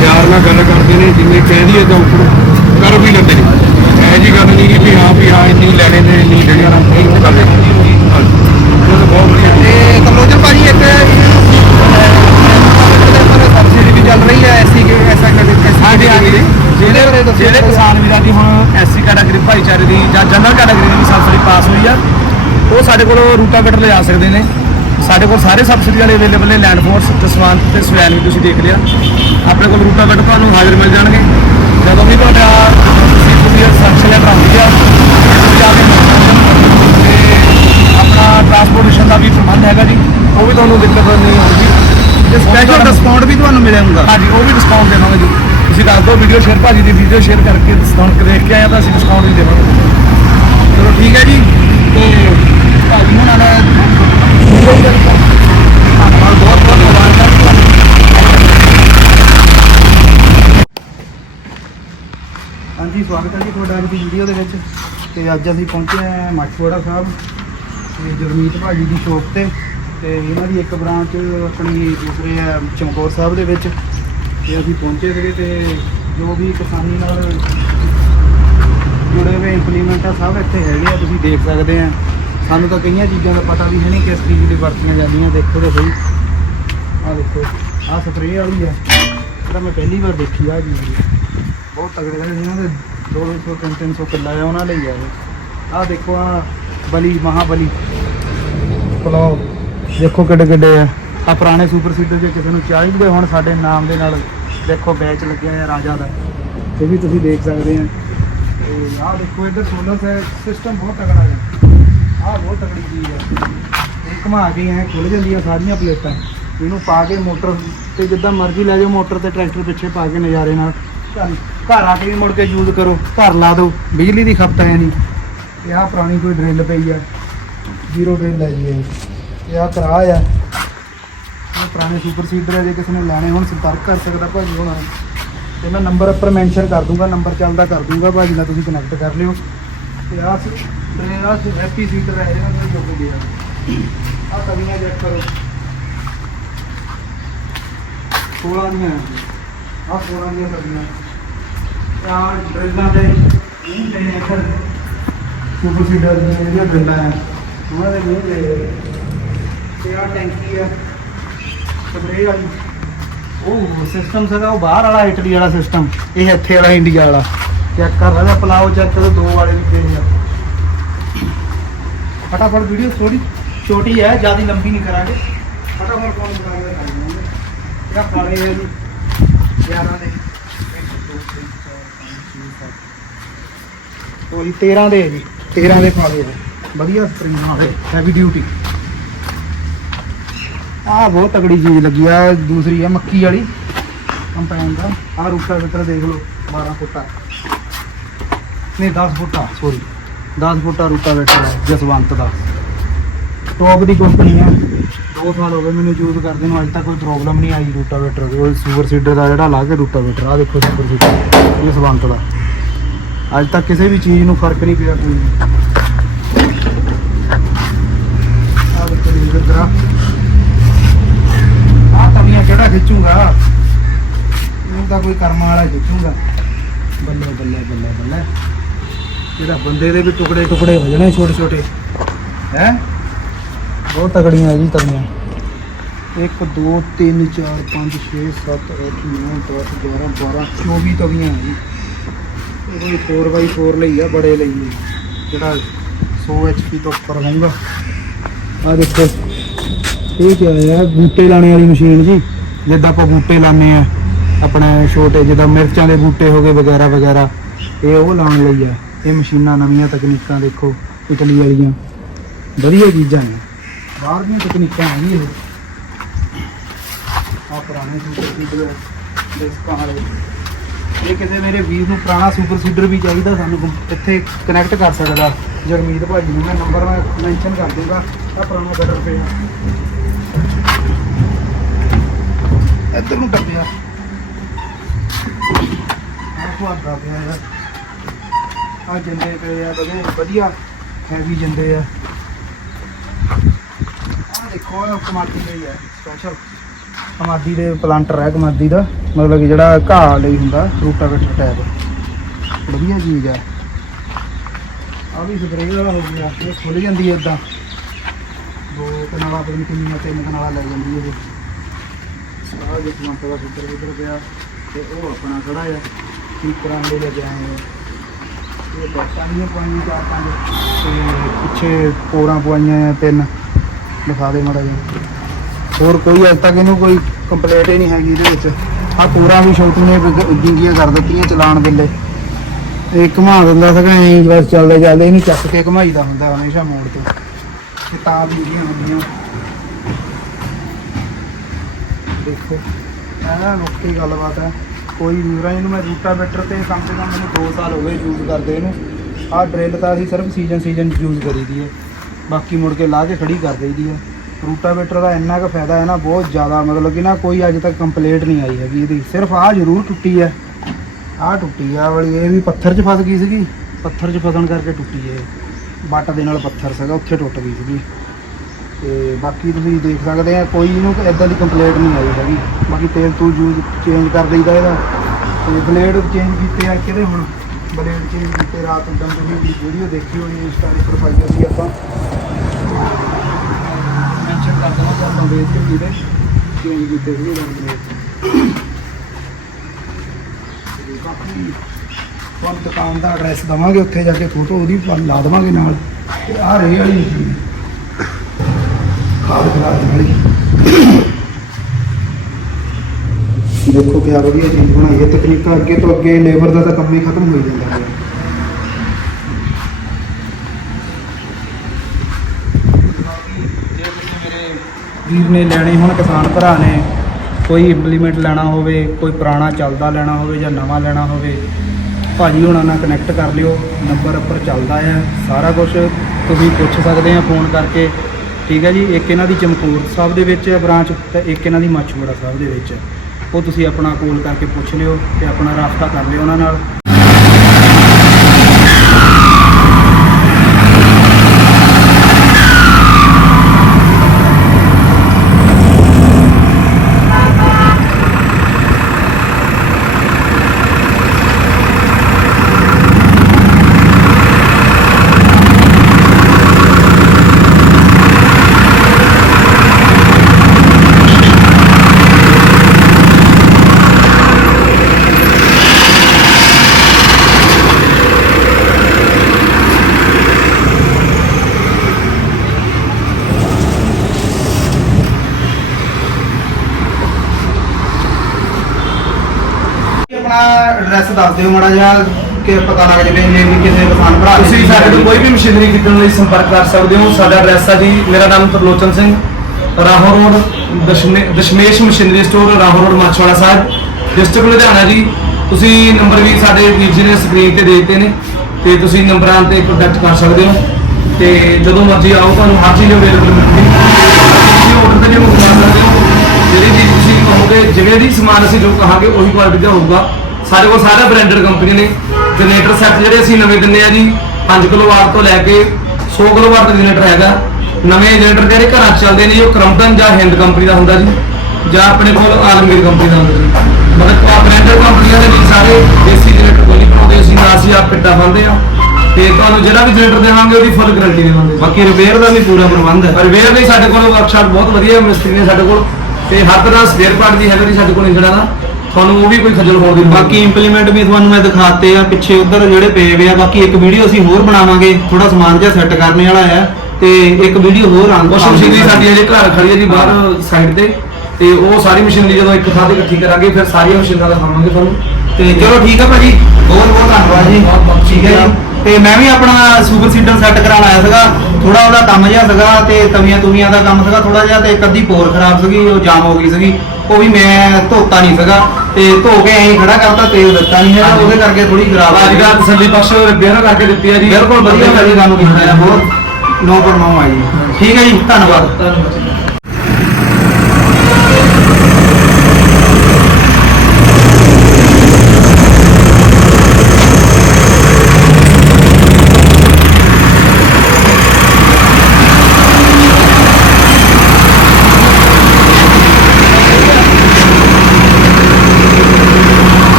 ਪਿਆਰ ਨਾਲ ਗੱਲ ਕਰਦੇ ਨੇ ਜਿਵੇਂ ਕਹਿੰਦੀ ਹੈ ਤਾਂ ਉੱਪਰ ਕਰ ਵੀ ਲੈਂਦੇ ਨੇ। ਇਹ ਜੀ ਗੱਲ ਨਹੀਂ ਕਿ ਵੀ ਹਾਂ ਵੀ ਹਾਂ ਇੰਨੀ ਲੈਣੇ ਨੇ ਇੰਨੀ ਦੇਣੀ ਨਾ ਨਹੀਂ ਉਹ ਤਾਂ ਬਹੁਤ ਵਧੀਆ। ਤੇ ਕਮਲੋਜਨ ਭਾਜੀ ਇੱਕ ਸਬਸਿਡੀ ਵੀ ਚੱਲ ਰਹੀ ਹੈ ਐਸੀ ਕਿ ਐਸਾ ਕਿ ਹਾਂਜੀ ਹਾਂਜੀ। ਜਿਹੜੇ ਕਿਸਾਨ ਵੀਰਾਂ ਦੀ ਹੁਣ ਐਸਸੀ ਕੈਟਾਗਰੀ ਭਾਈਚਾਰੇ ਦੀ ਜਾਂ ਜਨਰਲ ਕੈਟਾਗਰੀ ਦੀ ਸਬਸਿਡੀ ਪਾਸ ਹੋਈ ਆ ਉਹ ਸਾਡੇ ਕੋਲ ਰੂਟਾਵੇਟਰ ਲਿਜਾ ਸਕਦੇ ਨੇ। ਸਾਡੇ ਕੋਲ ਸਾਰੇ ਸਬਸਿਡੀ ਵਾਲੇ ਅਵੇਲੇਬਲ ਨੇ ਲੈਂਡ ਫੋਰਸ ਜਸਵੰਤ ਤੇ ਸਵੈਨ ਵੀ ਤੁਸੀਂ ਦੇਖ ਲਿਆ। ਆਪਣੇ ਕੋਲ ਰੂਟਾਵੇਟਰ ਤੁਹਾਨੂੰ ਹਾਜ਼ਰ ਮਿਲ ਜਾਣਗੇ। ਜਦੋਂ ਵੀ ਤੁਹਾਡਾ ਲੈਟਰ ਆਉਂਦੀ ਆ ਆ ਕੇ। ਤੇ ਆਪਣਾ ਟਰਾਂਸਪੋਰਟੇਸ਼ਨ ਦਾ ਵੀ ਪ੍ਰਬੰਧ ਹੈਗਾ ਜੀ। ਉਹ ਵੀ ਤੁਹਾਨੂੰ ਦਿੱਕਤ ਨਹੀਂ ਹੋਊਗੀ ਤੇ ਸਪੈਸ਼ਲ ਡਿਸਕਾਊਂਟ ਵੀ ਤੁਹਾਨੂੰ ਮਿਲੇਗਾ ਹਾਂਜੀ ਉਹ ਵੀ ਡਿਸਕਾਊਂਟ ਦੇਵਾਂਗੇ ਜੀ। ਤੁਸੀਂ ਦੱਸ ਦਿਓ ਵੀਡੀਓ ਸ਼ੇਅਰ ਭਾਜੀ ਦੀ ਵੀਡੀਓ ਸ਼ੇਅਰ ਕਰਕੇ ਡਿਸਕਾਊਂਟ ਦੇਖ ਕੇ ਆਇਆ ਤਾਂ ਅਸੀਂ ਡਿਸਕਾਊਂਟ ਵੀ ਦੇਵਾਂਗੇ। ਚਲੋ ਠੀਕ ਹੈ ਜੀ। ਤੇ ਭਾਜੀ ਨੇ ਧੰਨਵਾਦ ਬਹੁਤ ਬਹੁਤ ਮੁਬਾਰਕਾਂ ਜੀ ਤੁਹਾਨੂੰ ਹਾਂਜੀ, ਸਵਾਗਤ ਹੈ ਜੀ ਤੁਹਾਡਾ ਅੱਜ ਦੀ ਵੀਡੀਓ ਦੇ ਵਿੱਚ। ਤੇ ਅੱਜ ਅਸੀਂ ਪਹੁੰਚੇ ਹਾਂ ਮੱਛਵਾੜਾ ਸਾਹਿਬ ਤੇ ਜਗਮੀਤ ਭਾਜੀ ਦੀ ਸ਼ੋਪ ਤੇ। ਤੇ ਇਹਨਾਂ ਦੀ ਇੱਕ ਬ੍ਰਾਂਚ ਆਪਣੀ ਦੂਸਰੇ ਹੈ ਚਮਕੌਰ ਸਾਹਿਬ ਦੇ ਵਿੱਚ। ਤੇ ਅਸੀਂ ਪਹੁੰਚੇ ਸੀਗੇ ਤੇ ਜੋ ਵੀ ਕਿਸਾਨੀ ਨਾਲ ਜੁੜੇ ਹੋਏ ਇੰਪਲੀਮੈਂਟ ਆ, ਸਭ ਇੱਥੇ ਹੈਗੇ ਆ, ਤੁਸੀਂ ਦੇਖ ਸਕਦੇ ਆ। ਸਾਨੂੰ ਤਾਂ ਕਈਆਂ ਚੀਜ਼ਾਂ ਦਾ ਪਤਾ ਵੀ ਹੈ ਨਹੀਂ ਕਿਸ ਤਰੀਕੇ ਦੀ ਵਰਤੀਆਂ ਜਾਂਦੀਆਂ, ਦੇਖੋ ਤੇ ਸਹੀ। ਆਹ ਦੇਖੋ, ਆਹ ਸਪਰੇਅ ਵਾਲੀ ਹੈ ਜਿਹੜਾ ਮੈਂ ਪਹਿਲੀ ਵਾਰ ਦੇਖੀ ਆ ਜੀ ਬਹੁਤ ਤਗੜੇ ਨੇ ਜਿਹਨਾਂ ਦੇ। 200 300 ਕਿੱਲਾ ਆ ਉਹਨਾਂ ਲਈ ਆ ਇਹ। ਆਹ ਦੇਖੋ ਆ ਬਲੀ, ਮਹਾਬਲੀ। ਪਲਾਓ ਦੇਖੋ ਕਿੱਡੇ ਕਿੱਡੇ ਆ। ਆ ਪੁਰਾਣੇ ਸੁਪਰ ਸੀਡਰ ਜੇ ਕਿਸੇ ਨੂੰ ਚਾਹੀਦੇ ਹੁਣ ਸਾਡੇ ਨਾਮ ਦੇ ਨਾਲ, ਦੇਖੋ ਬੈਚ ਲੱਗਿਆ ਆ ਰਾਜਾ ਦਾ। ਇਹ ਵੀ ਤੁਸੀਂ ਦੇਖ ਸਕਦੇ ਆ। ਤੇ ਆਹ ਦੇਖੋ ਇੱਧਰ ਸੋਲਰ ਸਿਸਟਮ ਬਹੁਤ ਤਗੜਾ ਹੈ ਆਹ ਬਹੁਤ ਤਗੜੀ ਚੀਜ਼ ਹੈ ਇਹ ਘੁਮਾ ਕੇ ਐ ਖੁੱਲ ਜਾਂਦੀਆਂ ਸਾਰੀਆਂ ਪਲੇਟਾਂ। ਇਹਨੂੰ ਪਾ ਕੇ ਮੋਟਰ ਤੇ ਜਿੱਦਾਂ ਮਰਜ਼ੀ ਲੈ ਜਾਓ, ਮੋਟਰ ਤੇ ਟਰੈਕਟਰ ਪਿੱਛੇ ਪਾ ਕੇ ਨਜ਼ਾਰੇ ਨਾਲ। ਘਰ- ਘਰ ਆ ਕੇ ਵੀ ਮੁੜ ਕੇ ਯੂਜ਼ ਕਰੋ, ਘਰ ਲਾ ਦਿਓ। ਬਿਜਲੀ ਦੀ ਖਪਤ ਹੈ ਨਹੀਂ। ਤੇ ਆਹ ਪੁਰਾਣੀ ਕੋਈ ਡਰਿੱਲ ਪਈ ਆ। ਜ਼ੀਰੋ ਡਰਿੱਲ ਹੈ। ਜੀ ਇਹ ਤੇ ਆਹ ਕਰਾ ਆ। ਇਹ ਪੁਰਾਣੇ ਸੁਪਰ ਸੀਡਰ ਹੈ ਜੇ ਕਿਸੇ ਨੇ ਲੈਣੇ ਹੋਣ, ਸੰਪਰਕ ਕਰ ਸਕਦਾ ਭਾਜੀ ਹੁਣ। ਤੇ ਮੈਂ ਨੰਬਰ ਉੱਪਰ ਮੈਂਸ਼ਨ ਕਰ ਦੂੰਗਾ ਨੰਬਰ ਚੱਲਦਾ ਕਰ ਦੂੰਗਾ ਭਾਜੀ ਨਾਲ, ਤੁਸੀਂ ਕਨੈਕਟ ਕਰ ਲਿਓ। ਤੇ ਆਹ ਸ- ਤੇ ਆਹ ਹੈਪੀ ਸੀਡਰ ਹੈ ਇਹਨਾਂ ਦੇ ਜੋ ਗਿਆ। ਆਹ ਤਵੀਆਂ ਚੈੱਕ ਕਰੋ। 16 ਦੀਆਂ। ਆਹ 16 ਦੀਆਂ ਤਵੀਆਂ। ਆਹ ਡਰਿੱਲਾਂ ਦੇ ਇਹ ਦੇ ਇੱਧਰ ਸੁਪਰ ਸੀਡਰ ਦੀਆਂ ਜਿਹੜੀਆਂ ਡਰਿੱਲਾਂ ਆ। ਉਹਨਾਂ ਦੇ ਮੂੰਹ ਦੇ ਤੇ ਆਹ ਟੈਂਕੀ ਆ ਸਪਰੇਅ ਵਾਲੀ। ਉਹ ਸਿਸਟਮ ਸੀਗਾ ਉਹ ਬਾਹਰ ਵਾਲਾ ਇਟਲੀ ਵਾਲਾ ਸਿਸਟਮ ਇਹ ਇੱਥੇ ਵਾਲਾ ਇੰਡੀਆ ਵਾਲਾ। ਚੈੱਕ ਕਰ ਰਿਹਾ ਪਲਾਓ ਚੈੱਕ ਕਰੋ ਦੋ ਵਾਲੇ ਵੀ ਆ ਫਟਾਫਟ ਵੀਡੀਓ ਥੋੜੀ ਛੋਟੀ ਹੈ ਜ਼ਿਆਦਾ ਲੰਬੀ ਨਹੀਂ ਕਰਾਂਗੇ। ਫਟਾਫਟ ਕੌਣ ਕਰਾਂਗੇ ਇਹਦਾ ਕਾਲੇ ਹੈ ਜੀ 11 ਦੇ। ਉਹੀ 13 ਦੇ ਹੈ ਜੀ 13 ਦੇ ਪਾ ਲਓ ਵਧੀਆ ਸਪਰਿੰਗ ਮਾਰੇ ਹੈਵੀ ਡਿਊਟੀ ਆਹ ਬਹੁਤ ਤਗੜੀ ਚੀਜ਼ ਲੱਗੀ ਆ, ਦੂਸਰੀ ਆ ਮੱਕੀ ਵਾਲੀ। ਕੰਪੈਨ ਦਾ ਆਹ ਰੂਟਾ ਵਿਟਰ ਦੇਖ ਲਓ 12 ਫੁੱਟਾ। ਨਹੀਂ 10 ਫੁੱਟਾ ਸੋਰੀ 10 ਫੁੱਟਾ ਰੂਟਾ ਵਿਟਰ ਜਸਵੰਤ ਦਾ। ਟੌਪ ਦੀ ਕੰਪਨੀ ਆ। 2 ਸਾਲ ਹੋ ਗਏ ਮੈਨੂੰ ਯੂਜ਼ ਕਰਦੇ ਨੂੰ, ਅੱਜ ਤੱਕ ਕੋਈ ਪ੍ਰੋਬਲਮ ਨਹੀਂ ਆਈ ਰੂਟਾ ਵਿਟਰ ਉਹ ਸੁਪਰ ਸੀਡਰ ਦਾ ਜਿਹੜਾ ਲਾ ਕੇ ਰੂਟਾ ਵਿਟਰ ਆ ਦੇਖੋ ਸੁਪਰ ਸੀਡਰ ਜਸਵੰਤ ਦਾ। ਅੱਜ ਤੱਕ ਕਿਸੇ ਵੀ ਚੀਜ਼ ਨੂੰ ਫ਼ਰਕ ਨਹੀਂ ਪਿਆ ਕੋਈ। ਆ ਦੇਖੋ ਜੀ ਜਰਾ ਆ। ਤਵੀਆਂ ਕਿਹੜਾ ਖਿੱਚੂਗਾ? ਇਹ ਤਾਂ ਕੋਈ ਕਰਮਾਂ ਵਾਲਾ ਖਿੱਚੂਗਾ। ਬੱਲੇ ਬੱਲੇ ਬੱਲੇ ਬੱਲੇ। ਜਿਹੜਾ ਬੰਦੇ ਦੇ ਵੀ ਟੁਕੜੇ ਟੁਕੜੇ ਹੋ ਜਾਣੇ ਛੋਟੇ ਛੋਟੇ। ਹੈ? ਬਹੁਤ ਤਗੜੀਆਂ ਜੀ ਤਵੀਆਂ। 1 2 3 4 5 6 7 8 9 10 11 12 24 ਤਵੀਆਂ ਹੈ ਜੀ। ਕੋਈ 4x4 ਲਈ ਆ ਬੜੇ ਲਈ ਹੈ, ਜਿਹੜਾ 100 HP ਤੋਂ ਉੱਪਰ ਹੋਊਗਾ। ਆ ਦੇਖੋ ਇਹ ਕੀ ਹੈ ਬੂਟੇ ਲਾਣੇ ਵਾਲੀ ਮਸ਼ੀਨ ਜੀ। ਜਿੱਦਾਂ ਆਪਾਂ ਬੂਟੇ ਲਾਣੇ ਆ ਆਪਣੇ ਛੋਟੇ ਜਿੱਦਾਂ ਮਿਰਚਾਂ ਦੇ ਬੂਟੇ ਹੋ ਗਏ ਵਗੈਰਾ ਵਗੈਰਾ। ਇਹ ਉਹ ਲਾਉਣ ਲਈ ਆ। ਇਹ ਮਸ਼ੀਨਾਂ ਨਵੀਆਂ ਤਕਨੀਕਾਂ ਦੇਖੋ ਇਟਲੀ ਵਾਲੀਆਂ। ਵਧੀਆ ਚੀਜ਼ਾਂ ਨੇ। ਬਾਹਰ ਦੀਆਂ ਤਕਨੀਕਾਂ ਹੈ ਨਹੀਂ ਇਹ। ਆ ਪੁਰਾਣੇ ਸੁਪਰ ਸੀਡਰ ਡਿਸਕਾਂ ਵਾਲੇ। ਜੇ ਕਿਸੇ ਮੇਰੇ ਵੀਰ ਨੂੰ ਪੁਰਾਣਾ ਸੁਪਰ ਸੀਡਰ ਵੀ ਚਾਹੀਦਾ ਸਾਨੂੰ ਕੰਪ- ਇੱਥੇ ਕਨੈਕਟ ਕਰ ਸਕਦਾ। ਜਗਮੀਤ ਭਾਜੀ ਨੂੰ ਮੈਂ ਨੰਬਰ ਮੈਂ ਮੈਂਸ਼ਨ ਕਰ ਦੂੰਗਾ। ਆ ਪੁਰਾਣਾ ਗਦਰ ਪਿਆ। ਇੱਧਰ ਨੂੰ ਟੱਪਿਆ ਆ ਤੁਹਾਡਾ ਪਿਆ ਯਾਰ। ਆ ਜਿੰਦੇ ਪਏ ਆ ਵਧੀਆ ਵਧੀਆ ਹੈਵੀ ਜਿੰਦੇ ਆ। ਆ ਦੇਖੋ ਇਹ ਕਮਾਟੀ ਲਈ ਹੈ ਸਪੈਸ਼ਲ ਕਮਾਦੀ ਦੇ ਪਲਾਂਟਰ ਹੈ ਕਮਾਦੀ ਦਾ। ਮਤਲਬ ਕਿ ਜਿਹੜਾ ਘਾਹ ਲਈ ਹੁੰਦਾ ਰੂਟਾਵੇਟਰ ਟਾਈਪ ਵਧੀਆ ਚੀਜ਼ ਆ। ਆ ਵੀ ਸਪਰੇਅ ਵਾਲਾ ਹੋ ਗਿਆ, ਇਹ ਖੁੱਲ ਜਾਂਦੀ ਹੈ ਇਦਾਂ ਦੋ ਕਨਾਲਾ, ਪਤਾ ਨਹੀਂ ਕਿੰਨੀਆਂ, ਤਿੰਨ ਕਨਾਲਾ ਲੱਗ ਜਾਂਦੀ ਹੈ ਇਹ। ਆਹ ਜੇ ਪੰਪ ਦਾ ਫਿੱਟਰ ਪਿਆ, ਤੇ ਉਹ ਆਪਣਾ ਖੜਾ ਆ। ਸਪੀਕਰਾਂ ਦੇ ਲੈ ਕੇ ਆਏ ਆ। ਇਹ ਬਰਤਾਨੀਆਂ ਪਾਈਆਂ ਚਾਰ ਪੰਜ, ਤੇ ਪਿੱਛੇ ਕੋਰਾਂ ਪਵਾਈਆਂ ਤਿੰਨ। ਦਿਖਾ ਦੇ ਮਾੜਾ ਜਿਹਾ। ਹੋਰ ਕੋਈ ਅਜੇ ਤੱਕ ਇਹਨੂੰ ਕੋਈ ਕੰਪਲੇਂਟ ਹੀ ਨਹੀਂ ਹੈਗੀ ਇਹਦੇ ਵਿੱਚ। ਆ ਪੂਰਾ ਵੀ ਛੋਟੂ ਨੇ ਜਿੰਗੀਆਂ ਕਰ ਦਿੱਤੀਆਂ ਚਲਾਉਣ ਵੇਲੇ। ਇਹ ਘੁਮਾ ਦਿੰਦਾ ਸੀਗਾ, ਐਂ ਬਸ ਚੱਲਦੇ ਚੱਲਦੇ ਇਹਨੂੰ ਚੱਕ ਕੇ ਘੁਮਾਈਦਾ ਹੁੰਦਾ ਹਮੇਸ਼ਾ ਮੋੜ ਤੇ। ਤੇ ਤਾਂ ਜਿੰਗੀਆਂ ਹੁੰਦੀਆਂ। ਦੇਖੋ ਇਹ ਮੁੱਕੀ ਗੱਲਬਾਤ ਹੈ। ਕੋਈ ਵੀਰਾਂ, ਇਹਨੂੰ ਮੈਂ ਰੂਟਾ ਬੈਟਰ ਤੇ ਕਮ ਸੇ ਕਮ ਮੈਨੂੰ 2 ਸਾਲ ਹੋ ਗਏ ਯੂਜ਼ ਕਰਦੇ ਇਹਨੂੰ। ਆਹ ਡਰਿਲ ਤਾਂ ਅਸੀਂ ਸਿਰਫ ਸੀਜ਼ਨ ਸੀਜ਼ਨ ਯੂਜ਼ ਕਰੀਦੀ ਹੈ। ਬਾਕੀ ਮੁੜ ਕੇ ਲਾ ਕੇ ਖੜੀ ਕਰ ਦਈਦੀ ਹੈ। ਰੂਟਾਵੇਟਰ ਦਾ ਇੰਨਾ ਕੁ ਫਾਇਦਾ ਹੈ ਨਾ, ਬਹੁਤ ਜ਼ਿਆਦਾ। ਮਤਲਬ ਕਿ ਨਾ ਕੋਈ ਅੱਜ ਤੱਕ ਕੰਪਲੇਂਟ ਨਹੀਂ ਆਈ ਹੈਗੀ ਇਹਦੀ। ਸਿਰਫ ਆਹ ਜ਼ਰੂਰ ਟੁੱਟੀ ਹੈ। ਆਹ ਟੁੱਟੀ ਆ ਵਾਲੀ। ਇਹ ਵੀ ਪੱਥਰ 'ਚ ਫਸ ਗਈ ਸੀਗੀ। ਪੱਥਰ 'ਚ ਫਸਣ ਕਰਕੇ ਟੁੱਟੀ ਹੈ ਬੱਟ ਦੇ ਨਾਲ ਪੱਥਰ ਸੀਗਾ, ਉੱਥੇ ਟੁੱਟ ਗਈ ਸੀਗੀ। ਤੇ ਬਾਕੀ ਤੁਸੀਂ ਦੇਖ ਸਕਦੇ ਆ, ਕੋਈ ਇਹਨੂੰ ਇਦਾਂ ਦੀ ਕੰਪਲੇਂਟ ਨਹੀਂ ਆਈ ਹੈਗੀ। ਬਾਕੀ ਤੇਲ ਤੂਲ ਯੂਜ਼ ਚੇਂਜ ਕਰ ਲਈਦਾ ਇਹਦਾ। ਤੇ ਬਲੇਡ ਚੇਂਜ ਕੀਤੇ ਆ ਕਿਹਦੇ ਹੁਣ? ਬਲੇਡ ਚੇਂਜ ਕੀਤੇ ਰਾਤ ਨੂੰ। ਤੁਸੀਂ ਵੀਡੀਓ ਦੇਖੀ ਹੋਣੀ ਇੰਸਟਾ ਦੇ ਪ੍ਰੋਫਾਈਲ ਦੀ ਆਪਾਂ। ਆਪਾਂ ਵੇਚ ਕੇ ਵੀਰੇ ਚੇਂਜ ਕੀਤੇ ਸੀ ਬਲੇਡ ਬਾਕੀ ਤੁਹਾਨੂੰ ਦੁਕਾਨ ਦਾ ਐਡਰੈਸ ਦਵਾਂਗੇ, ਉੱਥੇ ਜਾ ਕੇ ਫੋਟੋ ਉਹਦੀ ਲਾ ਦੇਵਾਂਗੇ ਨਾਲ। ਤੇ ਆਹ ਰੇ ਵਾਲੀ ਮਸ਼ੀਨ ਖਾਦ ਖਰਾਦ ਵਾਲੀ। ਦੇਖੋ ਕਿਆ ਵਧੀਆ ਚੀਜ਼ ਬਣਾਈ ਹੈ। ਤਕਨੀਕਾਂ ਅੱਗੇ ਤੋਂ ਅੱਗੇ ਲੇਬਰ ਦਾ ਤਾਂ ਕੰਮ ਹੀ ਖਤਮ ਹੋਈ ਜਾਂਦਾ ਹੈ ਜੇ ਤੁਸੀਂ ਮੇਰੇ ਵੀਰ ਨੇ ਲੈਣੇ, ਹੁਣ ਕਿਸਾਨ ਭਰਾ ਨੇ ਕੋਈ ਇੰਪਲੀਮੈਂਟ ਲੈਣਾ ਹੋਵੇ, ਕੋਈ ਪੁਰਾਣਾ ਚੱਲਦਾ ਲੈਣਾ ਹੋਵੇ ਜਾਂ ਨਵਾਂ ਲੈਣਾ ਹੋਵੇ, ਭਾਜੀ ਹੁਣਾਂ ਨਾਲ ਕਨੈਕਟ ਕਰ ਲਿਓ ਨੰਬਰ ਉੱਪਰ ਚੱਲਦਾ ਹੈ ਸਾਰਾ ਕੁਝ ਤੁਸੀਂ ਪੁੱਛ ਸਕਦੇ ਆ ਫੋਨ ਕਰਕੇ, ਠੀਕ ਹੈ ਜੀ? ਇੱਕ ਇਹਨਾਂ ਦੀ ਚਮਕੌਰ ਸਾਹਿਬ ਦੇ ਵਿੱਚ ਹੈ ਬ੍ਰਾਂਚ ਤੇ ਇੱਕ ਇਹਨਾਂ ਦੀ ਮਾਛੂਵਾੜਾ ਸਾਹਿਬ ਦੇ ਵਿੱਚ ਹੈ ਉਹ ਤੁਸੀਂ ਆਪਣਾ ਕੋਲ ਕਰਕੇ ਪੁੱਛ ਲਿਓ ਤੇ ਆਪਣਾ ਰਾਬਤਾ ਕਰ ਲਿਓ ਉਹਨਾਂ ਨਾਲ ਆਪਣਾ ਐਡਰੈਸ ਦੱਸ ਦਿਓ ਮਾੜਾ ਜਿਹਾ ਕਿ ਪਤਾ ਲੱਗ ਜਾਵੇ ਜੇ ਵੀ ਕਿਸੇ ਕਿਸਾਨ ਭਰਾ ਨੇ। ਤੁਸੀਂ ਸਾਡੇ ਤੋਂ ਕੋਈ ਵੀ ਮਸ਼ੀਨਰੀ ਖਰੀਦਣ ਲਈ ਸੰਪਰਕ ਕਰ ਸਕਦੇ ਹੋ। ਸਾਡਾ ਐਡਰੈਸ ਹੈ ਜੀ, ਮੇਰਾ ਨਾਮ Tarlochan Singh, Rahon road Dashmesh machinery store, Rahon road, Machhiwara Sahib, district Ludhiana ji. ਤੁਸੀਂ ਨੰਬਰ ਵੀ ਸਾਡੇ ਵੀਰ ਜੀ ਨੇ ਸਕਰੀਨ ਤੇ ਦੇ ਦਿੱਤੇ ਨੇ, ਤੇ ਤੁਸੀਂ ਨੰਬਰਾਂ ਤੇ ਕੰਟੈਕਟ ਕਰ ਸਕਦੇ ਹੋ। ਤੇ ਜਦੋਂ ਮਰਜ਼ੀ ਆਓ, ਤੁਹਾਨੂੰ ਹਰ ਚੀਜ਼ ਅਵੇਲੇਬਲ ਮਿਲਦੀ ਤੁਸੀਂ ਆਰਡਰ ਤੇ ਵੀ ਮੰਗਵਾ ਸਕਦੇ ਹੋ। ਜਿਹੜੀ ਚੀਜ਼ ਤੁਸੀਂ ਕਹੋਗੇ, ਜਿਵੇਂ ਦੀ ਸਮਾਨ ਅਸੀਂ ਜੋ ਕਹਾਂਗੇ, ਉਹੀ ਕੁਆਲਿਟੀ ਦਾ ਹੋਊਗਾ। ਸਾਡੇ ਕੋਲ ਸਾਰਾ ਬ੍ਰਾਂਡਡ ਕੰਪਨੀ ਨੇ। ਜਨਰੇਟਰ ਸੈੱਟ ਜਿਹੜੇ ਅਸੀਂ ਨਵੇਂ ਦਿੰਦੇ ਆ ਜੀ 5 ਕਿਲੋ ਵਾਟ ਤੋਂ ਲੈ ਕੇ 100 ਕਿਲੋ ਵਾਟ ਦਾ ਜਨਰੇਟਰ ਹੈਗਾ। ਨਵੇਂ ਜਨਰੇਟਰ ਜਿਹੜੇ ਘਰਾਂ 'ਚ ਚੱਲਦੇ ਨੇ ਉਹ ਕਰਮਟਨ ਜਾਂ ਹਿੰਦ ਕੰਪਨੀ ਦਾ ਹੁੰਦਾ ਜੀ ਜਾਂ ਆਪਣੇ ਕੋਲ ਆਲਮਗੀਰ ਕੰਪਨੀ ਦਾ ਹੁੰਦਾ ਜੀ। ਮਤਲਬ ਆ ਬ੍ਰਾਂਡਡ ਕੰਪਨੀਆਂ ਦੇ ਵਿੱਚ ਸਾਰੇ ਦੇਸੀ ਜਨਰੇਟਰ ਕੋਈ ਨਹੀਂ ਬਣਾਉਂਦੇ ਅਸੀਂ ਨਾ ਅਸੀਂ ਆਪ ਪਿੱਟਾ ਬੰਦੇ ਆ। ਤੇ ਤੁਹਾਨੂੰ ਜਿਹੜਾ ਵੀ ਜਨਰੇਟਰ ਦੇਵਾਂਗੇ ਉਹਦੀ ਫੁੱਲ ਗਾਰੰਟੀ ਦੇਵਾਂਗੇ ਬਾਕੀ ਰਿਪੇਅਰ ਦਾ ਵੀ ਪੂਰਾ ਪ੍ਰਬੰਧ ਹੈ। ਰਿਵੇਅਰ ਲਈ ਸਾਡੇ ਕੋਲ ਵਰਕਸ਼ਾਪ ਬਹੁਤ ਵਧੀਆ ਮਿਸਤਰੀ ਨੇ ਸਾਡੇ ਕੋਲ। ਤੇ ਹਰ ਤਰ੍ਹਾਂ ਸਪੇਅਰ ਪਾਰਟ ਦੀ ਹੈਗਾ ਜੀ ਸਾਡੇ ਕੋਲ ਇੰਜਣਾ ਦਾ। ਤੁਹਾਨੂੰ ਉਹ ਵੀ ਕੋਈ ਖੱਜਲ ਹੋਣ ਦੀ ਲੋੜ ਬਾਕੀ ਇੰਪਲੀਮੈਂਟ ਵੀ ਤੁਹਾਨੂੰ ਮੈਂ ਦਿਖਾਤੇ ਆ ਪਿੱਛੇ ਉਧਰ ਜਿਹੜੇ ਪਏ ਹੋਏ ਆ ਬਾਕੀ ਇੱਕ ਵੀਡੀਓ ਅਸੀਂ ਹੋਰ ਬਣਾਵਾਂਗੇ ਥੋੜਾ ਸਮਾਨ ਜਿਹਾ ਸੈੱਟ ਕਰਨੇ ਵਾਲਾ ਆ ਤੇ ਇੱਕ ਵੀਡੀਓ ਹੋਰ ਆਂ ਕੁਛ ਮਸ਼ੀਨਰੀ ਸਾਡੀ ਅਜੇ ਘਰ ਖੜੀ ਹੈ ਜੀ ਬਾਹਰ ਸਾਈਡ ਤੇ ਤੇ ਉਹ ਸਾਰੀ ਮਸ਼ੀਨਰੀ ਜਦੋਂ ਇੱਕ ਥਾਂ ਤੇ ਇਕੱਠੀ ਕਰਾਂਗੇ ਫਿਰ ਸਾਰੀਆਂ ਮਸ਼ੀਨਾਂ ਦਿਖਾਵਾਂਗੇ ਤੁਹਾਨੂੰ। ਤੇ ਚਲੋ ਠੀਕ ਆ ਭਾਜੀ। ਬਹੁਤ ਬਹੁਤ ਧੰਨਵਾਦ ਜੀ। ਠੀਕ ਹੈ ਜੀ। ਤੇ ਮੈਂ ਵੀ ਆਪਣਾ ਸੁਪਰ ਸੀਡਰ ਸੈੱਟ ਕਰਾਉਣ ਆਇਆ ਸੀਗਾ ਥੋੜਾ ਉਹਦਾ ਕੰਮ ਜਿਹਾ ਸੀਗਾ ਤੇ ਤਵੀਆਂ ਤੁਵੀਆਂ ਦਾ ਕੰਮ ਸੀਗਾ ਥੋੜਾ ਜਿਹਾ ਤੇ ਇੱਕ ਅੱਧੀ ਪੋਰ ਖਰਾਬ ਸੀਗੀ ਉਹ ਜਾਮ ਹੋ ਗਈ ਸੀਗੀ। ਉਹ ਵੀ ਮੈਂ ਧੋਤਾ ਨਹੀਂ ਸੀਗਾ ਤੇ ਧੋ ਕੇ ਐਂ ਖੜਾ ਕਰਤਾ ਤੇਲ ਦਿੱਤਾ ਨਹੀਂ ਹੈਗਾ ਉਹਦੇ ਕਰਕੇ ਥੋੜੀ ਖਰਾਬ ਆ ਅੱਜ ਦਾ ਤਸੱਲੀ ਬਖਸ਼ ਰਿਪੇਅਰ ਕਰਕੇ ਦਿੱਤੀ ਹੈ ਜੀ। ਬਿਲਕੁਲ ਵਧੀਆ ਭਾਜੀ ਕੰਮ ਕੀਤਾ ਹੈ ਬਹੁਤ ਨੋ ਪ੍ਰੋਬਲਮ ਆ ਜੀ ਠੀਕ ਹੈ ਜੀ ਧੰਨਵਾਦ। ਧੰਨਵਾਦ